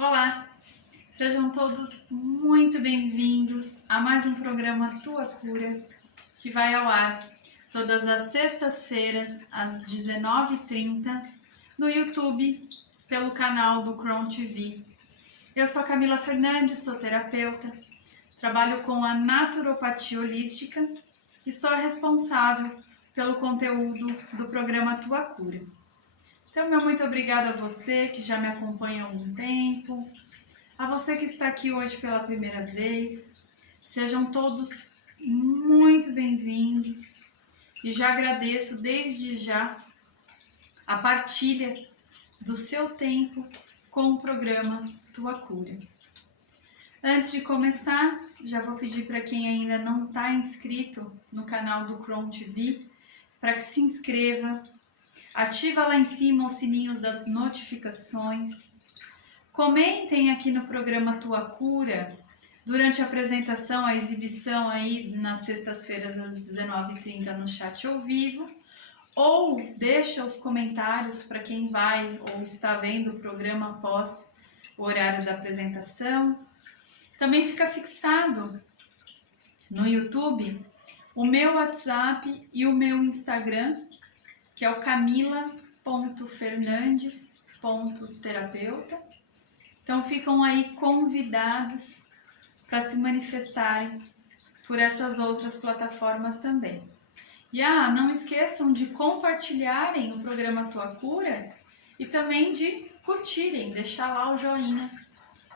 Olá, sejam todos muito bem-vindos a mais um programa Tua Cura, que vai ao ar todas as sextas-feiras às 19h30 no YouTube pelo canal do Crown TV. Eu sou Camila Fernandes, sou terapeuta, trabalho com a naturopatia holística e sou a responsável pelo conteúdo do programa Tua Cura. Então, meu muito obrigada a você que já me acompanha há algum tempo, a você que está aqui hoje pela primeira vez. Sejam todos muito bem-vindos e já agradeço desde já a partilha do seu tempo com o programa Tua Cura. Antes de começar, já vou pedir para quem ainda não está inscrito no canal do Crown TV, para que se inscreva. Ativa lá em cima os sininhos das notificações. Comentem aqui no programa Tua Cura, durante a apresentação, a exibição aí nas sextas-feiras às 19h30 no chat ao vivo. Ou deixa os comentários para quem vai ou está vendo o programa após o horário da apresentação. Também fica fixado no YouTube o meu WhatsApp e o meu Instagram, que é o camila.fernandes.terapeuta. Então ficam aí convidados para se manifestarem por essas outras plataformas também. E não esqueçam de compartilharem o programa Tua Cura e também de curtirem, deixar lá o joinha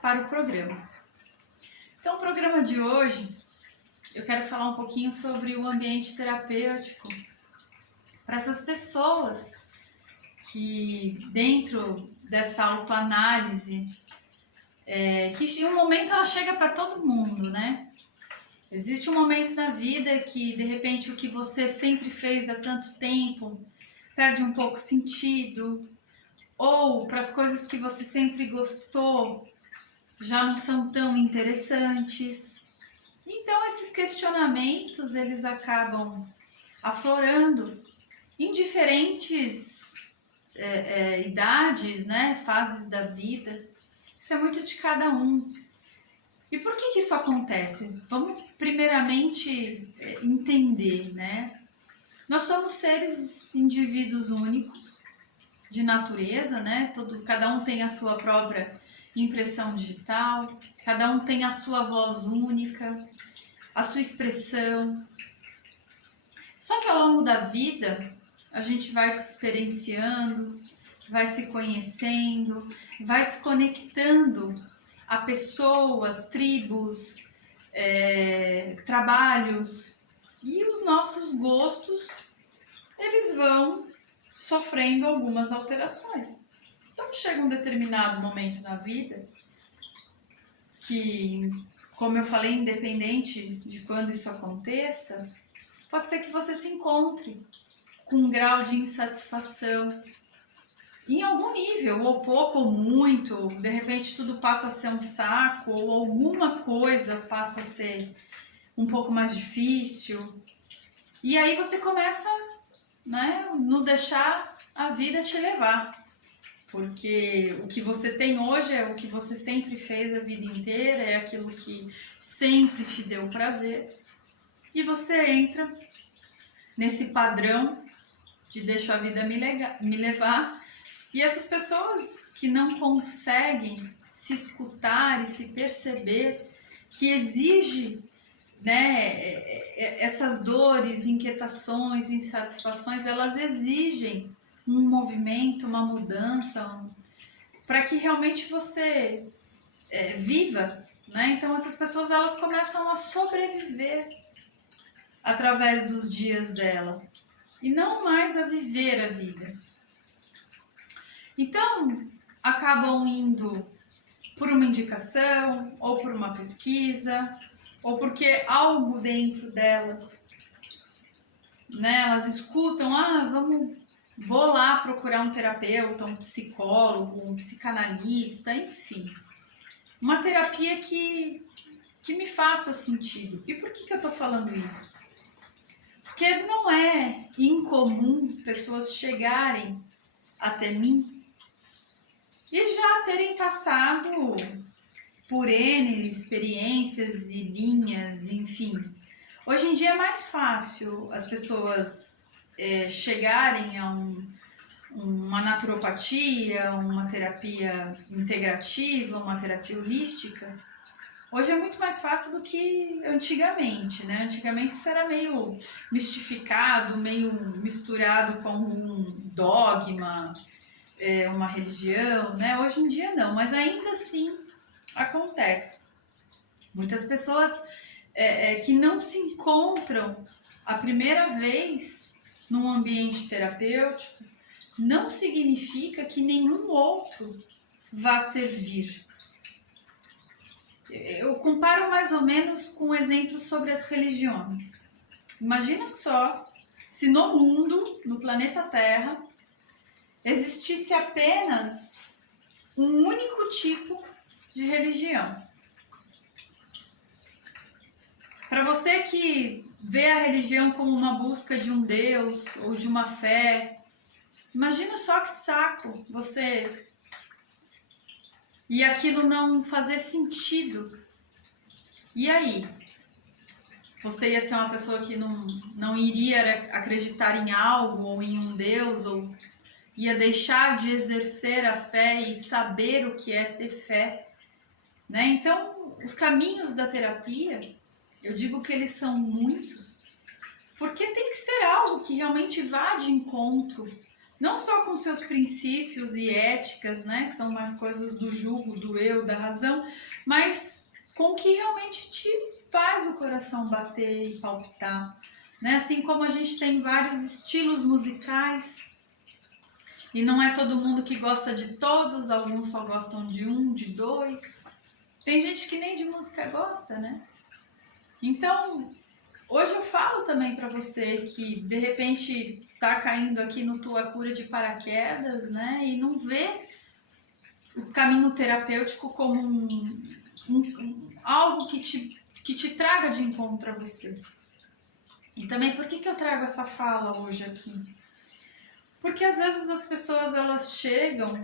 para o programa. Então, o programa de hoje, eu quero falar um pouquinho sobre o ambiente terapêutico para essas pessoas que, dentro dessa autoanálise, que em um momento ela chega para todo mundo, né? Existe um momento na vida que, de repente, o que você sempre fez há tanto tempo perde um pouco sentido, ou para as coisas que você sempre gostou já não são tão interessantes. Então, esses questionamentos, eles acabam aflorando em diferentes idades, né, fases da vida. Isso é muito de cada um. E por que isso acontece? Vamos primeiramente entender, né? Nós somos seres, indivíduos únicos, de natureza, né? Cada um tem a sua própria impressão digital, cada um tem a sua voz única, a sua expressão. Só que ao longo da vida, a gente vai se experienciando, vai se conhecendo, vai se conectando a pessoas, tribos, trabalhos, e os nossos gostos, eles vão sofrendo algumas alterações. Então chega um determinado momento na vida que, como eu falei, independente de quando isso aconteça, pode ser que você se encontre com um grau de insatisfação em algum nível, ou pouco ou muito. De repente tudo passa a ser um saco, ou alguma coisa passa a ser um pouco mais difícil. E aí você começa, né, não deixar a vida te levar. Porque o que você tem hoje é o que você sempre fez a vida inteira, é aquilo que sempre te deu prazer. E você entra nesse padrão de deixar a vida me levar. E essas pessoas que não conseguem se escutar e se perceber, que exige, né, essas dores, inquietações, insatisfações, elas exigem um movimento, uma mudança, para que realmente você viva, né? Então essas pessoas, elas começam a sobreviver através dos dias dela e não mais a viver a vida. Então, acabam indo por uma indicação, ou por uma pesquisa, ou porque algo dentro delas, né, elas escutam, vou lá procurar um terapeuta, um psicólogo, um psicanalista, enfim. Uma terapia que me faça sentido. E por que eu estou falando isso? Porque não é incomum pessoas chegarem até mim e já terem passado por N experiências e linhas, enfim. Hoje em dia é mais fácil as pessoas chegarem a uma naturopatia, uma terapia integrativa, uma terapia holística. Hoje é muito mais fácil do que antigamente, né? Antigamente isso era meio mistificado, meio misturado com um dogma, uma religião, né? Hoje em dia não, mas ainda assim acontece. Muitas pessoas que não se encontram a primeira vez num ambiente terapêutico, não significa que nenhum outro vá servir. Eu comparo mais ou menos com exemplos sobre as religiões. Imagina só se no mundo, no planeta Terra, existisse apenas um único tipo de religião. Para você que vê a religião como uma busca de um Deus ou de uma fé, imagina só que saco você e aquilo não fazer sentido. E aí? Você ia ser uma pessoa que não iria acreditar em algo ou em um Deus, ou ia deixar de exercer a fé e saber o que é ter fé, né? Então, os caminhos da terapia, eu digo que eles são muitos, porque tem que ser algo que realmente vá de encontro, não só com seus princípios e éticas, né? São mais coisas do julgo, do eu, da razão, mas com o que realmente te faz o coração bater e palpitar, né? Assim como a gente tem vários estilos musicais, e não é todo mundo que gosta de todos, alguns só gostam de um, de dois. Tem gente que nem de música gosta, né? Então, hoje eu falo também para você que de repente tá caindo aqui no Tua Cura de paraquedas, né? E não vê o caminho terapêutico como algo que te traga de encontro a você. E também, por que eu trago essa fala hoje aqui? Porque às vezes as pessoas elas chegam,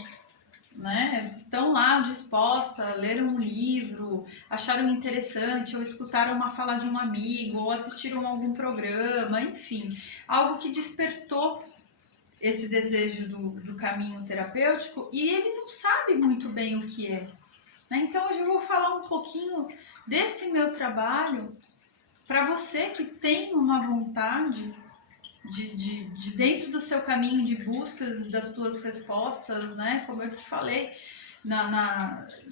né, estão lá dispostas a ler um livro, acharam interessante, ou escutaram uma fala de um amigo, ou assistiram a algum programa, enfim, algo que despertou esse desejo do caminho terapêutico e ele não sabe muito bem o que é. Né? Então hoje eu vou falar um pouquinho desse meu trabalho para você que tem uma vontade de dentro do seu caminho de buscas das tuas respostas, né? Como eu te falei,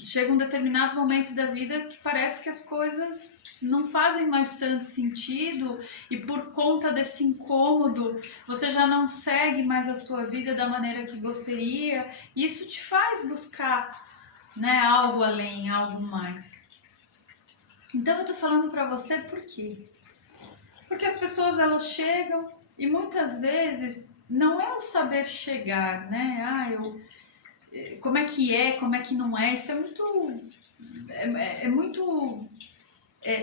chega um determinado momento da vida que parece que as coisas não fazem mais tanto sentido e por conta desse incômodo você já não segue mais a sua vida da maneira que gostaria. E isso te faz buscar, né, algo além, algo mais. Então eu tô falando para você por quê? Porque as pessoas elas chegam e muitas vezes não é o saber chegar, né? Como é que não é, isso é muito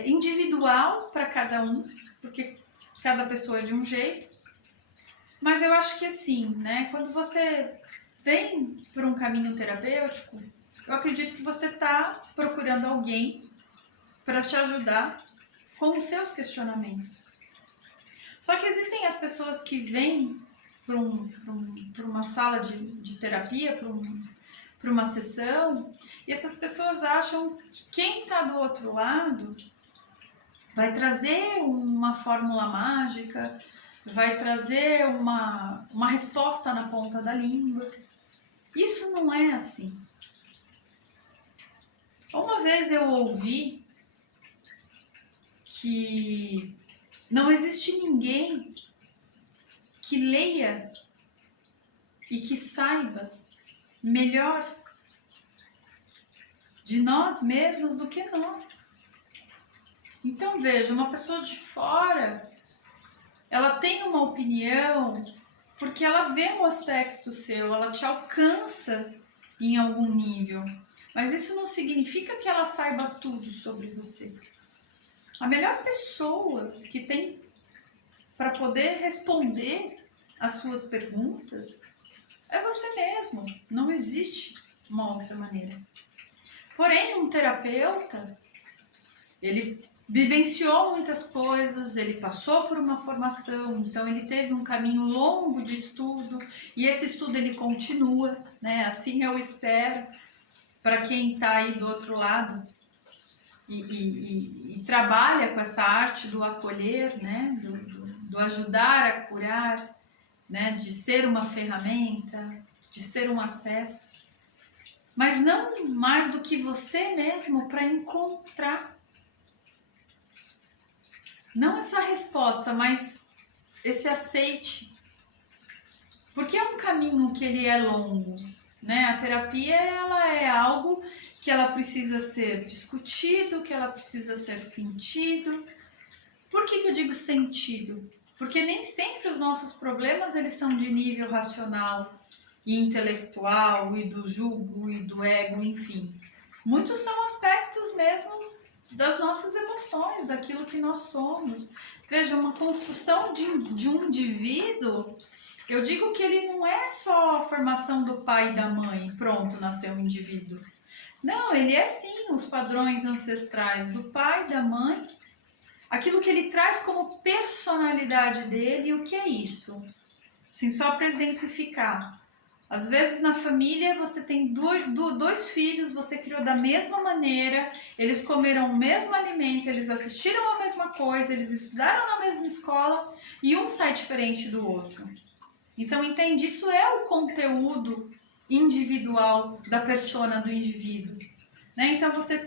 individual para cada um, porque cada pessoa é de um jeito. Mas eu acho que assim, né? Quando você vem por um caminho terapêutico, eu acredito que você está procurando alguém para te ajudar com os seus questionamentos. Só que existem as pessoas que vêm para uma sala de terapia, para uma sessão, e essas pessoas acham que quem está do outro lado vai trazer uma fórmula mágica, vai trazer uma resposta na ponta da língua. Isso não é assim. Uma vez eu ouvi que não existe ninguém que leia e que saiba melhor de nós mesmos do que nós. Então veja, uma pessoa de fora, ela tem uma opinião porque ela vê um aspecto seu, ela te alcança em algum nível. Mas isso não significa que ela saiba tudo sobre você. A melhor pessoa que tem para poder responder as suas perguntas é você mesmo. Não existe uma outra maneira. Porém, um terapeuta, ele vivenciou muitas coisas, ele passou por uma formação, então ele teve um caminho longo de estudo, e esse estudo ele continua, né? Assim eu espero, para quem está aí do outro lado e trabalha com essa arte do acolher, né? Do ajudar a curar, né? De ser uma ferramenta, de ser um acesso, mas não mais do que você mesmo para encontrar. Não essa resposta, mas esse aceite. Porque é um caminho que ele é longo, né? A terapia, ela é algo que ela precisa ser discutido, que ela precisa ser sentido. Por que eu digo sentido? Porque nem sempre os nossos problemas, eles são de nível racional e intelectual, e do julgo, e do ego, enfim. Muitos são aspectos mesmos das nossas emoções, daquilo que nós somos. Veja, uma construção de um indivíduo, eu digo que ele não é só a formação do pai e da mãe, pronto, nasceu um indivíduo. Não, ele é sim os padrões ancestrais do pai e da mãe, aquilo que ele traz como personalidade dele. E o que é isso? Assim, só para exemplificar. Às vezes na família você tem dois filhos, você criou da mesma maneira, eles comeram o mesmo alimento, eles assistiram a mesma coisa, eles estudaram na mesma escola e um sai diferente do outro. Então entende, isso é o conteúdo individual da persona do indivíduo, né? Então você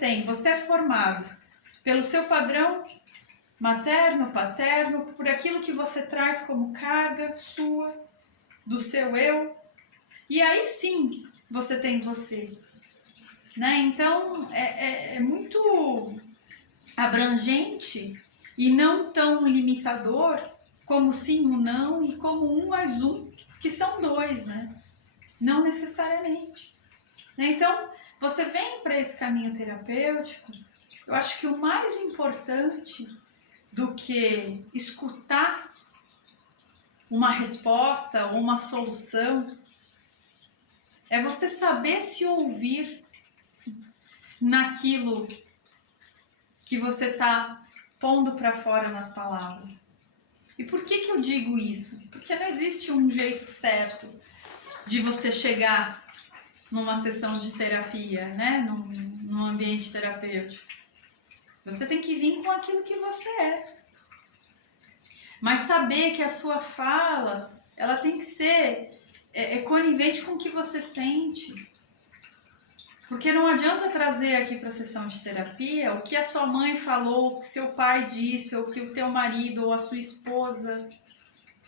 é formado pelo seu padrão materno, paterno, por aquilo que você traz como carga sua, do seu eu. E aí sim, você tem você, né? Então, é muito abrangente e não tão limitador como sim, o não e como 1 mais 1, que são 2, né? Não necessariamente. Então, você vem para esse caminho terapêutico, eu acho que o mais importante do que escutar uma resposta ou uma solução é você saber se ouvir naquilo que você está pondo para fora nas palavras. E por que eu digo isso? Porque não existe um jeito certo de você chegar numa sessão de terapia, né? Num ambiente terapêutico. Você tem que vir com aquilo que você é. Mas saber que a sua fala, ela tem que ser conivente com o que você sente. Porque não adianta trazer aqui para a sessão de terapia o que a sua mãe falou, o que seu pai disse, ou o que o teu marido ou a sua esposa.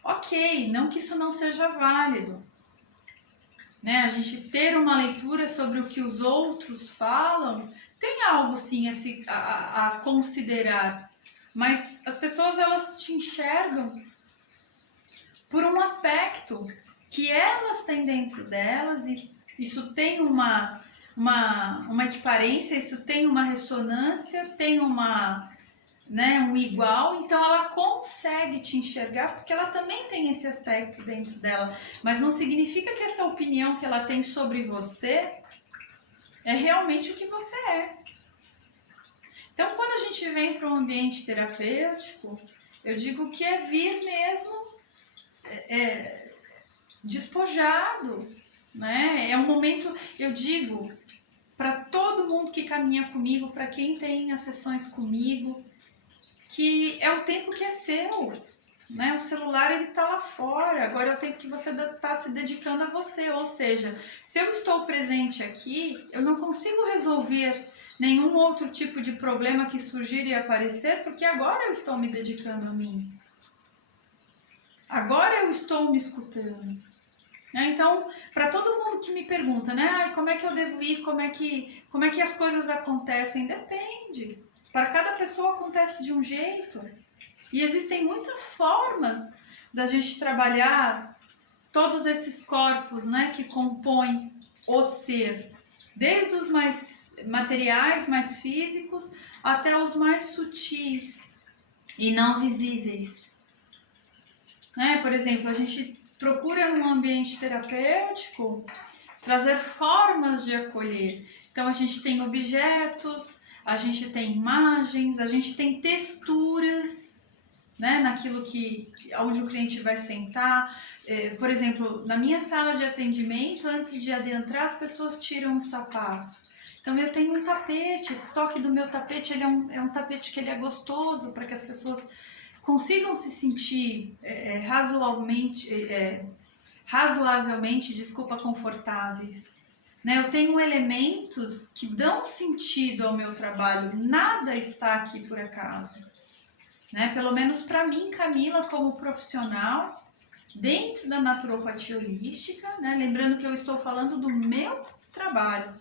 Ok, não que isso não seja válido. Né? A gente ter uma leitura sobre o que os outros falam, tem algo sim a considerar. Mas as pessoas, elas te enxergam por um aspecto que elas têm dentro delas, e isso tem uma equiparência, isso tem uma ressonância, tem um igual, então ela consegue te enxergar porque ela também tem esse aspecto dentro dela, mas não significa que essa opinião que ela tem sobre você é realmente o que você é. Então, quando a gente vem para um ambiente terapêutico, eu digo que é vir mesmo despojado, né? É um momento, eu digo, para todo mundo que caminha comigo, para quem tem as sessões comigo, que é o tempo que é seu, né? O celular, ele tá lá fora, agora é o tempo que você está se dedicando a você, ou seja, se eu estou presente aqui, eu não consigo resolver nenhum outro tipo de problema que surgir e aparecer, porque agora eu estou me dedicando a mim. Agora eu estou me escutando. Então, para todo mundo que me pergunta, né, como é que eu devo ir, como é que as coisas acontecem, depende. Para cada pessoa acontece de um jeito. E existem muitas formas da gente trabalhar todos esses corpos, né, que compõem o ser. Desde os mais materiais, mais físicos, até os mais sutis e não visíveis. Né? Por exemplo, a gente procura num ambiente terapêutico trazer formas de acolher. Então a gente tem objetos, a gente tem imagens, a gente tem texturas, né, naquilo onde o cliente vai sentar. Por exemplo, na minha sala de atendimento, antes de adentrar, as pessoas tiram o sapato. Então eu tenho um tapete, esse toque do meu tapete ele é um tapete que ele é gostoso para que as pessoas consigam se sentir razoavelmente, confortáveis. Né? Eu tenho elementos que dão sentido ao meu trabalho, nada está aqui por acaso. Né? Pelo menos para mim, Camila, como profissional, dentro da naturopatia holística, né? Lembrando que eu estou falando do meu trabalho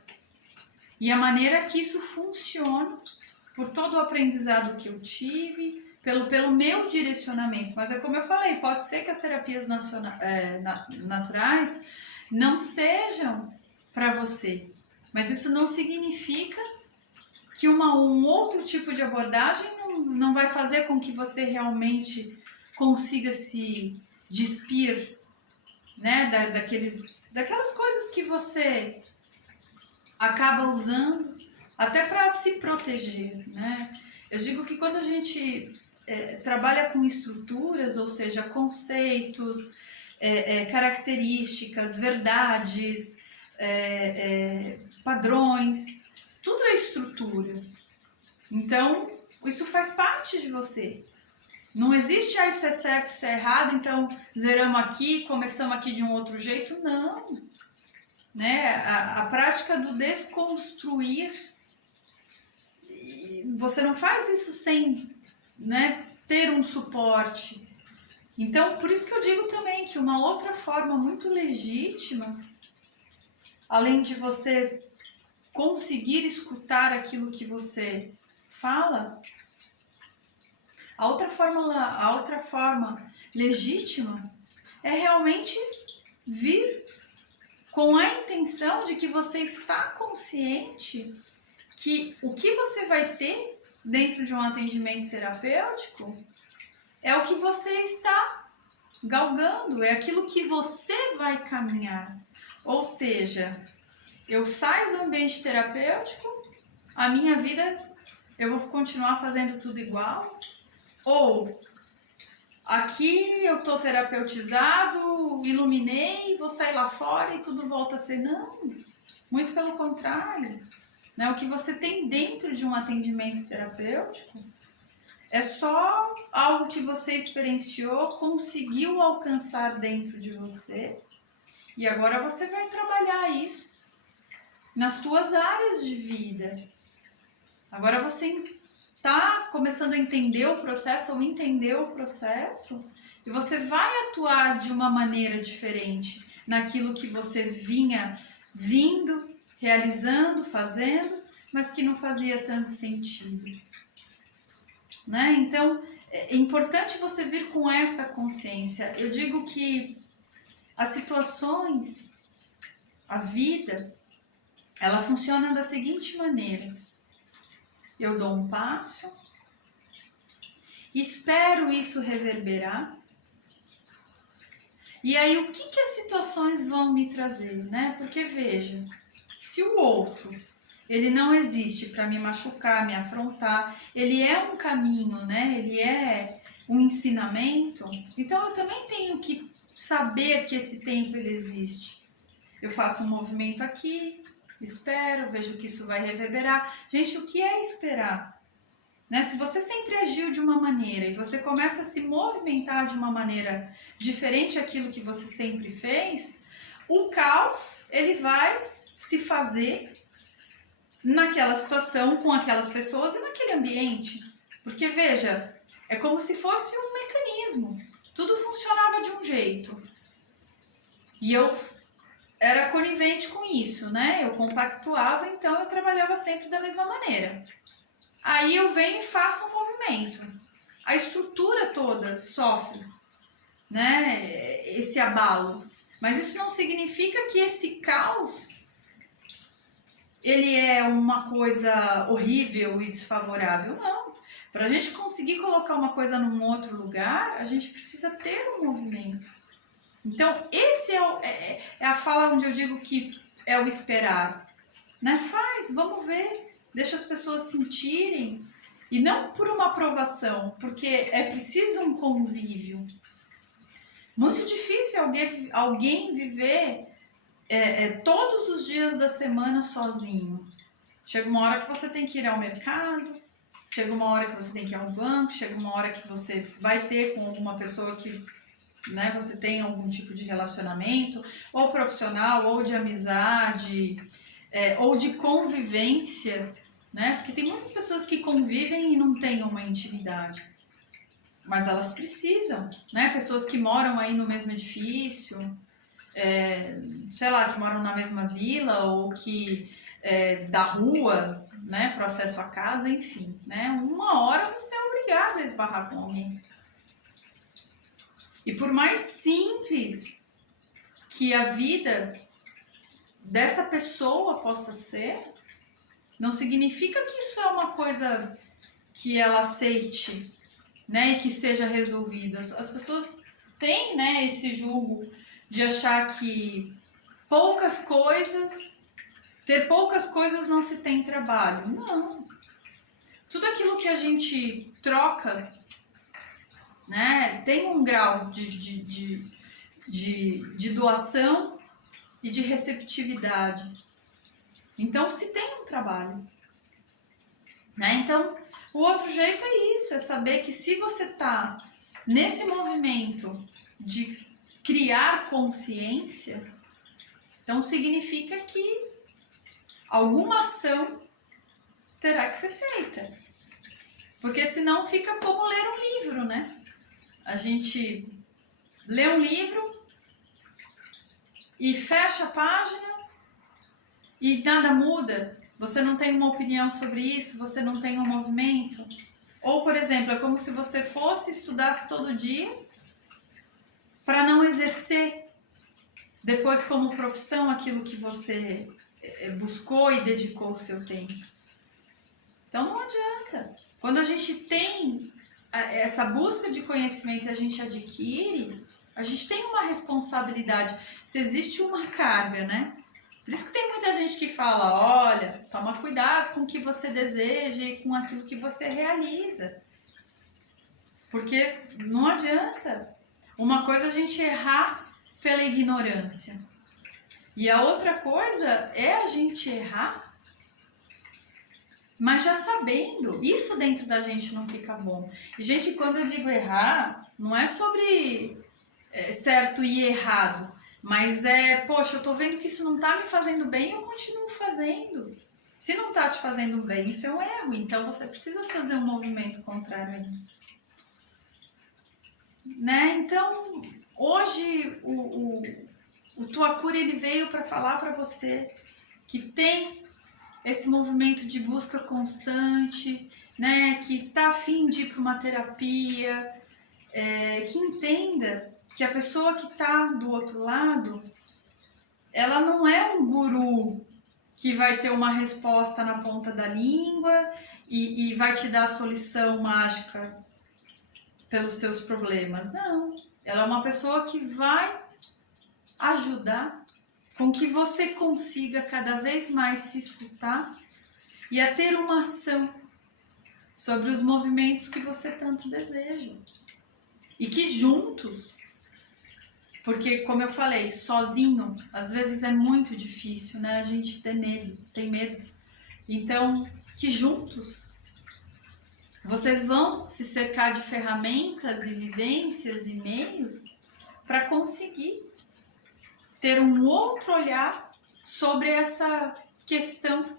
e a maneira que isso funciona, por todo o aprendizado que eu tive, pelo meu direcionamento. Mas é como eu falei, pode ser que as terapias naturais não sejam para você, mas isso não significa que um outro tipo de abordagem não vai fazer com que você realmente consiga se despir, né, daquelas coisas que você acaba usando até para se proteger, né? Eu digo que quando a gente trabalha com estruturas, ou seja, conceitos, características, verdades, padrões, tudo é estrutura. Então, isso faz parte de você. Não existe, isso é certo, isso é errado, então zeramos aqui, começamos aqui de um outro jeito. Não. Né? A prática do desconstruir, você não faz isso sem, né, ter um suporte. Então, por isso que eu digo também que uma outra forma muito legítima, além de você conseguir escutar aquilo que você fala, a outra forma legítima é realmente vir com a intenção de que você está consciente que o que você vai ter dentro de um atendimento terapêutico é o que você está galgando, é aquilo que você vai caminhar. Ou seja, eu saio do ambiente terapêutico, a minha vida eu vou continuar fazendo tudo igual, ou aqui eu estou terapeutizado, iluminei, vou sair lá fora e tudo volta a ser. Não, muito pelo contrário. Né? O que você tem dentro de um atendimento terapêutico é só algo que você experienciou, conseguiu alcançar dentro de você, e agora você vai trabalhar isso nas suas áreas de vida. Agora você está começando a entender o processo ou entendeu o processo, e você vai atuar de uma maneira diferente naquilo que você vinha vindo, realizando, fazendo, mas que não fazia tanto sentido. Né? Então, é importante você vir com essa consciência. Eu digo que as situações, a vida, ela funciona da seguinte maneira. Eu dou um passo, espero isso reverberar, e aí o que as situações vão me trazer, né? Porque veja, se o outro, ele não existe para me machucar, me afrontar, ele é um caminho, né? Ele é um ensinamento, então eu também tenho que saber que esse tempo ele existe. Eu faço um movimento aqui, espero, vejo que isso vai reverberar. Gente, o que é esperar? Né? Se você sempre agiu de uma maneira e você começa a se movimentar de uma maneira diferente daquilo que você sempre fez, o caos ele vai se fazer naquela situação, com aquelas pessoas e naquele ambiente. Porque veja, é como se fosse um mecanismo. Tudo funcionava de um jeito. E eu era conivente com isso, né? Eu compactuava, então eu trabalhava sempre da mesma maneira. Aí eu venho e faço um movimento. A estrutura toda sofre, né? Esse abalo. Mas isso não significa que esse caos ele é uma coisa horrível e desfavorável. Não. Para a gente conseguir colocar uma coisa num outro lugar, a gente precisa ter um movimento. Então, esse é a fala onde eu digo que é o esperar? Né? Faz, vamos ver, deixa as pessoas sentirem, e não por uma aprovação, porque é preciso um convívio. Muito difícil alguém viver todos os dias da semana sozinho. Chega uma hora que você tem que ir ao mercado, chega uma hora que você tem que ir ao banco, chega uma hora que você vai ter com alguma pessoa que, né, você tem algum tipo de relacionamento, ou profissional, ou de amizade, ou de convivência, né? Porque tem muitas pessoas que convivem e não têm uma intimidade, mas elas precisam, né? Pessoas que moram aí no mesmo edifício, sei lá, que moram na mesma vila, ou que da rua, né, pro acesso à casa, enfim, né? Uma hora você é obrigado a esbarrar com alguém. E por mais simples que a vida dessa pessoa possa ser, não significa que isso é uma coisa que ela aceite, né, e que seja resolvido. As pessoas têm, né, esse julgo de achar que ter poucas coisas não se tem trabalho. Não. Tudo aquilo que a gente troca, né, tem um grau de doação e de receptividade. Então se tem um trabalho, né? Então o outro jeito é isso, é saber que se você está nesse movimento de criar consciência, então significa que alguma ação terá que ser feita. Porque senão fica como ler um livro, né? A gente lê um livro e fecha a página e nada muda. Você não tem uma opinião sobre isso, você não tem um movimento. Ou, por exemplo, é como se você fosse estudasse todo dia para não exercer depois como profissão aquilo que você buscou e dedicou o seu tempo. Então não adianta. Quando a gente tem essa busca de conhecimento e a gente adquire, a gente tem uma responsabilidade. Se existe uma carga, né? Por isso que tem muita gente que fala, olha, toma cuidado com o que você deseja e com aquilo que você realiza. Porque não adianta. Uma coisa é a gente errar pela ignorância. E a outra coisa é a gente errar, mas já sabendo. Isso dentro da gente não fica bom. E, gente, quando eu digo errar, não é sobre certo e errado. Mas poxa, eu tô vendo que isso não tá me fazendo bem, eu continuo fazendo. Se não tá te fazendo bem, isso é um erro. Então você precisa fazer um movimento contrário a isso. Né? Então, hoje o Tua Cura ele veio para falar para você que tem esse movimento de busca constante, né? Que tá a fim de ir para uma terapia, que entenda que a pessoa que está do outro lado, ela não é um guru que vai ter uma resposta na ponta da língua e vai te dar a solução mágica pelos seus problemas. Não, ela é uma pessoa que vai ajudar com que você consiga cada vez mais se escutar e a ter uma ação sobre os movimentos que você tanto deseja. E que juntos, porque como eu falei, sozinho, às vezes é muito difícil, né? A gente tem medo. Então, que juntos vocês vão se cercar de ferramentas e vivências e meios para conseguir ter um outro olhar sobre essa questão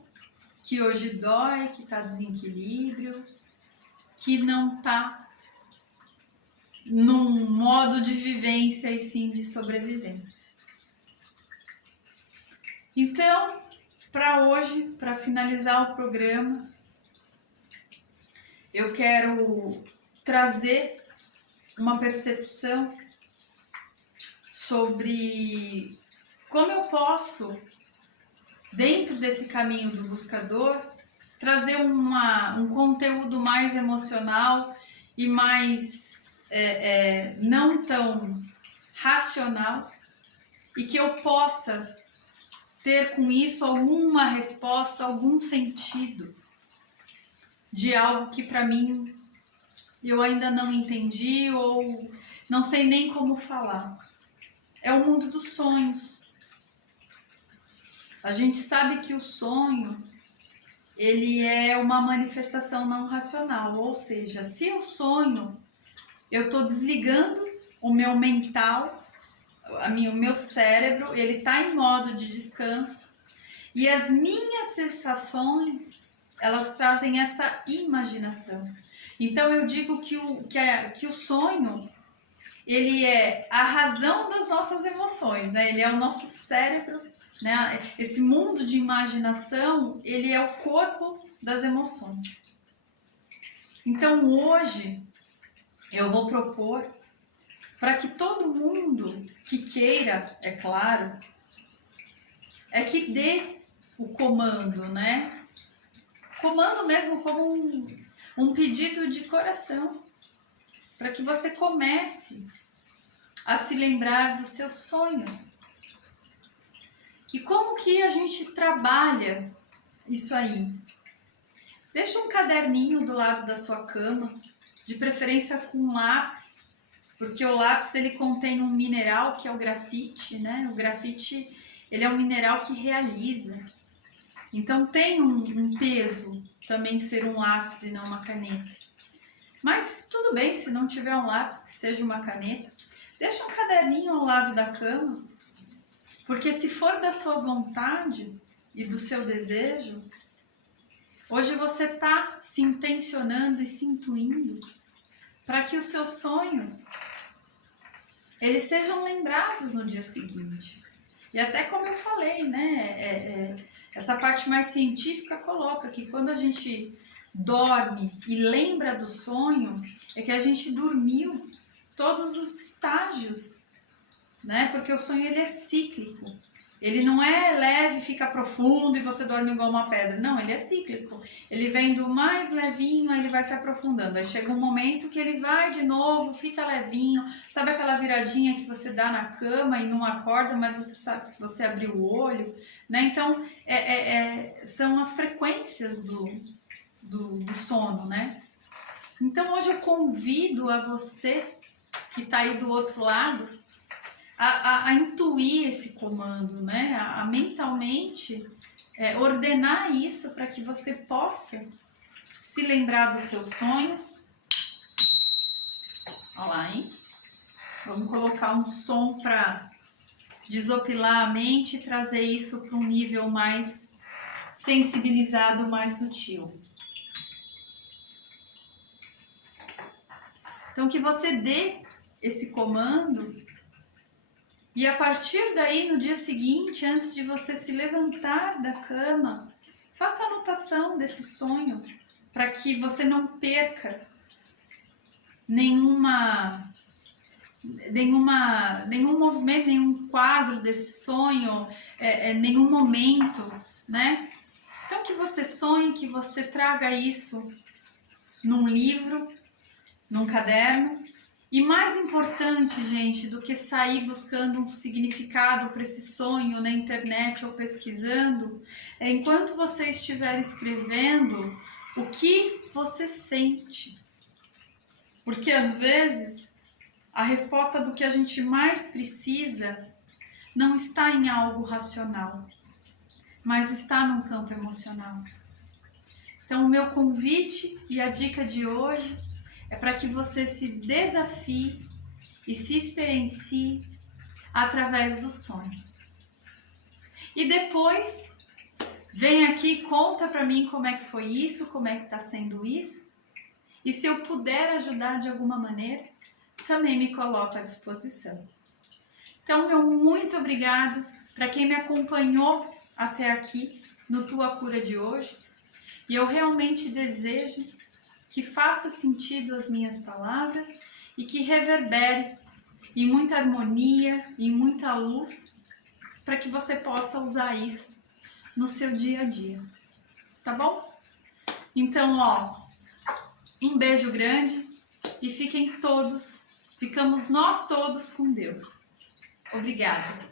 que hoje dói, que está desequilíbrio, que não está num modo de vivência e sim de sobrevivência. Então, para hoje, para finalizar o programa, eu quero trazer uma percepção sobre como eu posso, dentro desse caminho do buscador, trazer um conteúdo mais emocional e mais não tão racional, e que eu possa ter com isso alguma resposta, algum sentido de algo que para mim eu ainda não entendi ou não sei nem como falar. É o mundo dos sonhos. A gente sabe que o sonho, ele é uma manifestação não racional, ou seja, se eu sonho, eu estou desligando o meu mental, o meu cérebro, ele está em modo de descanso, e as minhas sensações, elas trazem essa imaginação. Então eu digo que o sonho, ele é a razão das nossas emoções, né? Ele é o nosso cérebro, né? Esse mundo de imaginação, ele é o corpo das emoções. Então hoje eu vou propor para que todo mundo que queira, é claro, é que dê o comando, né? Comando mesmo como um pedido de coração, para que você comece a se lembrar dos seus sonhos. E como que a gente trabalha isso aí? Deixa um caderninho do lado da sua cama, de preferência com lápis, porque o lápis ele contém um mineral que é o grafite, né? O grafite, ele é um mineral que realiza. Então tem um peso também ser um lápis e não uma caneta. Mas tudo bem, se não tiver um lápis, que seja uma caneta. Deixa um caderninho ao lado da cama, porque se for da sua vontade e do seu desejo, hoje você está se intencionando e se intuindo para que os seus sonhos, eles sejam lembrados no dia seguinte. E até como eu falei, né, essa parte mais científica coloca que quando a gente dorme e lembra do sonho, é que a gente dormiu todos os estágios, né? Porque o sonho ele é cíclico. Ele não é leve, fica profundo e você dorme igual uma pedra. Não, ele é cíclico. Ele vem do mais levinho, aí ele vai se aprofundando. Aí chega um momento que ele vai de novo, fica levinho. Sabe aquela viradinha que você dá na cama e não acorda, mas você sabe que você abriu o olho, né? Então, são as frequências do sono, né? Então, hoje eu convido a você que está aí do outro lado a intuir esse comando, né? A mentalmente ordenar isso para que você possa se lembrar dos seus sonhos. Olha lá, hein? Vamos colocar um som para desopilar a mente e trazer isso para um nível mais sensibilizado, mais sutil. Então, que você dê esse comando e a partir daí, no dia seguinte, antes de você se levantar da cama, faça anotação desse sonho para que você não perca nenhum movimento, nenhum quadro desse sonho, nenhum momento, né? Então, que você sonhe, que você traga isso num livro, num caderno. E mais importante, gente, do que sair buscando um significado para esse sonho na internet ou pesquisando, é enquanto você estiver escrevendo, o que você sente. Porque às vezes a resposta do que a gente mais precisa não está em algo racional, mas está num campo emocional. Então, o meu convite e a dica de hoje é para que você se desafie e se experiencie através do sonho. E depois, vem aqui e conta para mim como é que foi isso, como é que está sendo isso. E se eu puder ajudar de alguma maneira, também me coloco à disposição. Então, meu muito obrigado para quem me acompanhou até aqui no Tua Cura de hoje. E eu realmente desejo que faça sentido as minhas palavras e que reverbere em muita harmonia, em muita luz, para que você possa usar isso no seu dia a dia. Tá bom? Então, um beijo grande e ficamos nós todos com Deus. Obrigada.